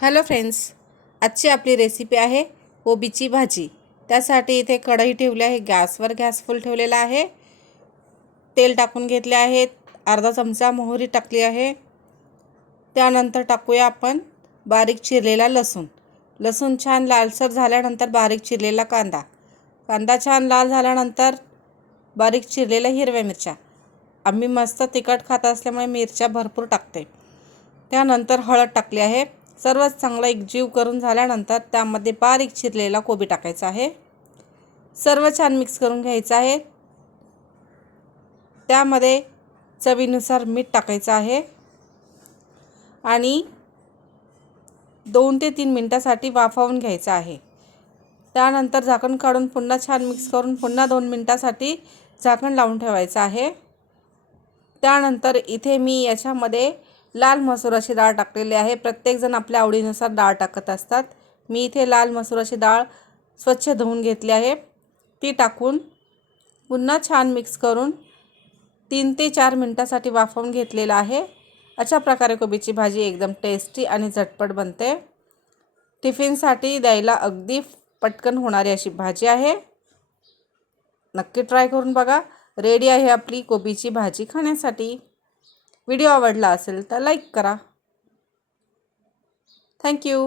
Hello friends आजची आपली recipe आहे कोबीची भाजी. त्यासाठी इथे कढई ठेवली आहे गॅसवर गॅस फुल ठेवलेला आहे. तेल टाकून घेतले आहेत अर्धा चमचा मोहरी टाकली आहे. त्यानंतर टाकूया आपण बारीक चिरलेला लसूण. लसूण छान लालसर झाल्यानंतर बारीक चिरलेला कांदा. कांदा छान लाल झाल्यानंतर बारीक चिरलेल्या हिरव्या मिरच्या. आम्ही मस्त तिखट खात असल्यामुळे मिरच्या भरपूर टाकते. त्यानंतर हळद टाकली आहे. सर्वच चांगला एक जीव करून झाल्यानंतर त्यामध्ये बारीक चिरलेला कोबी टाकायचा आहे. सर्व छान मिक्स करून घ्यायचं आहे. त्यामध्ये चवीनुसार मीठ टाकायचं आहे. आणि दोन ते तीन मिनटासाठी वाफवून घ्यायचं आहे. त्यानंतर झाकण काढून पुन्हा छान मिक्स करून पुन्हा दोन मिनटासाठी झाकण लावून ठेवायचं आहे. त्यानंतर इथे मी याच्यामध्ये लाल मसुराची डाळ टाकलेली आहे. प्रत्येकजण आपल्या आवडीनुसार डाळ टाकत असतात. मी इथे लाल मसुराची डाळ स्वच्छ धुवून घेतली आहे. ती टाकून पुन्हा छान मिक्स करून तीन ते चार मिनटासाठी वाफवून घेतलेलं आहे. अशा प्रकारे कोबीची भाजी एकदम टेस्टी आणि झटपट बनते. टिफिनसाठी द्यायला अगदी पटकन होणारी अशी भाजी आहे. नक्की ट्राय करून बघा. रेडी आहे आपली कोबीची भाजी खाण्यासाठी. व्हिडिओ आवडला असेल तर लाईक करा. थँक्यू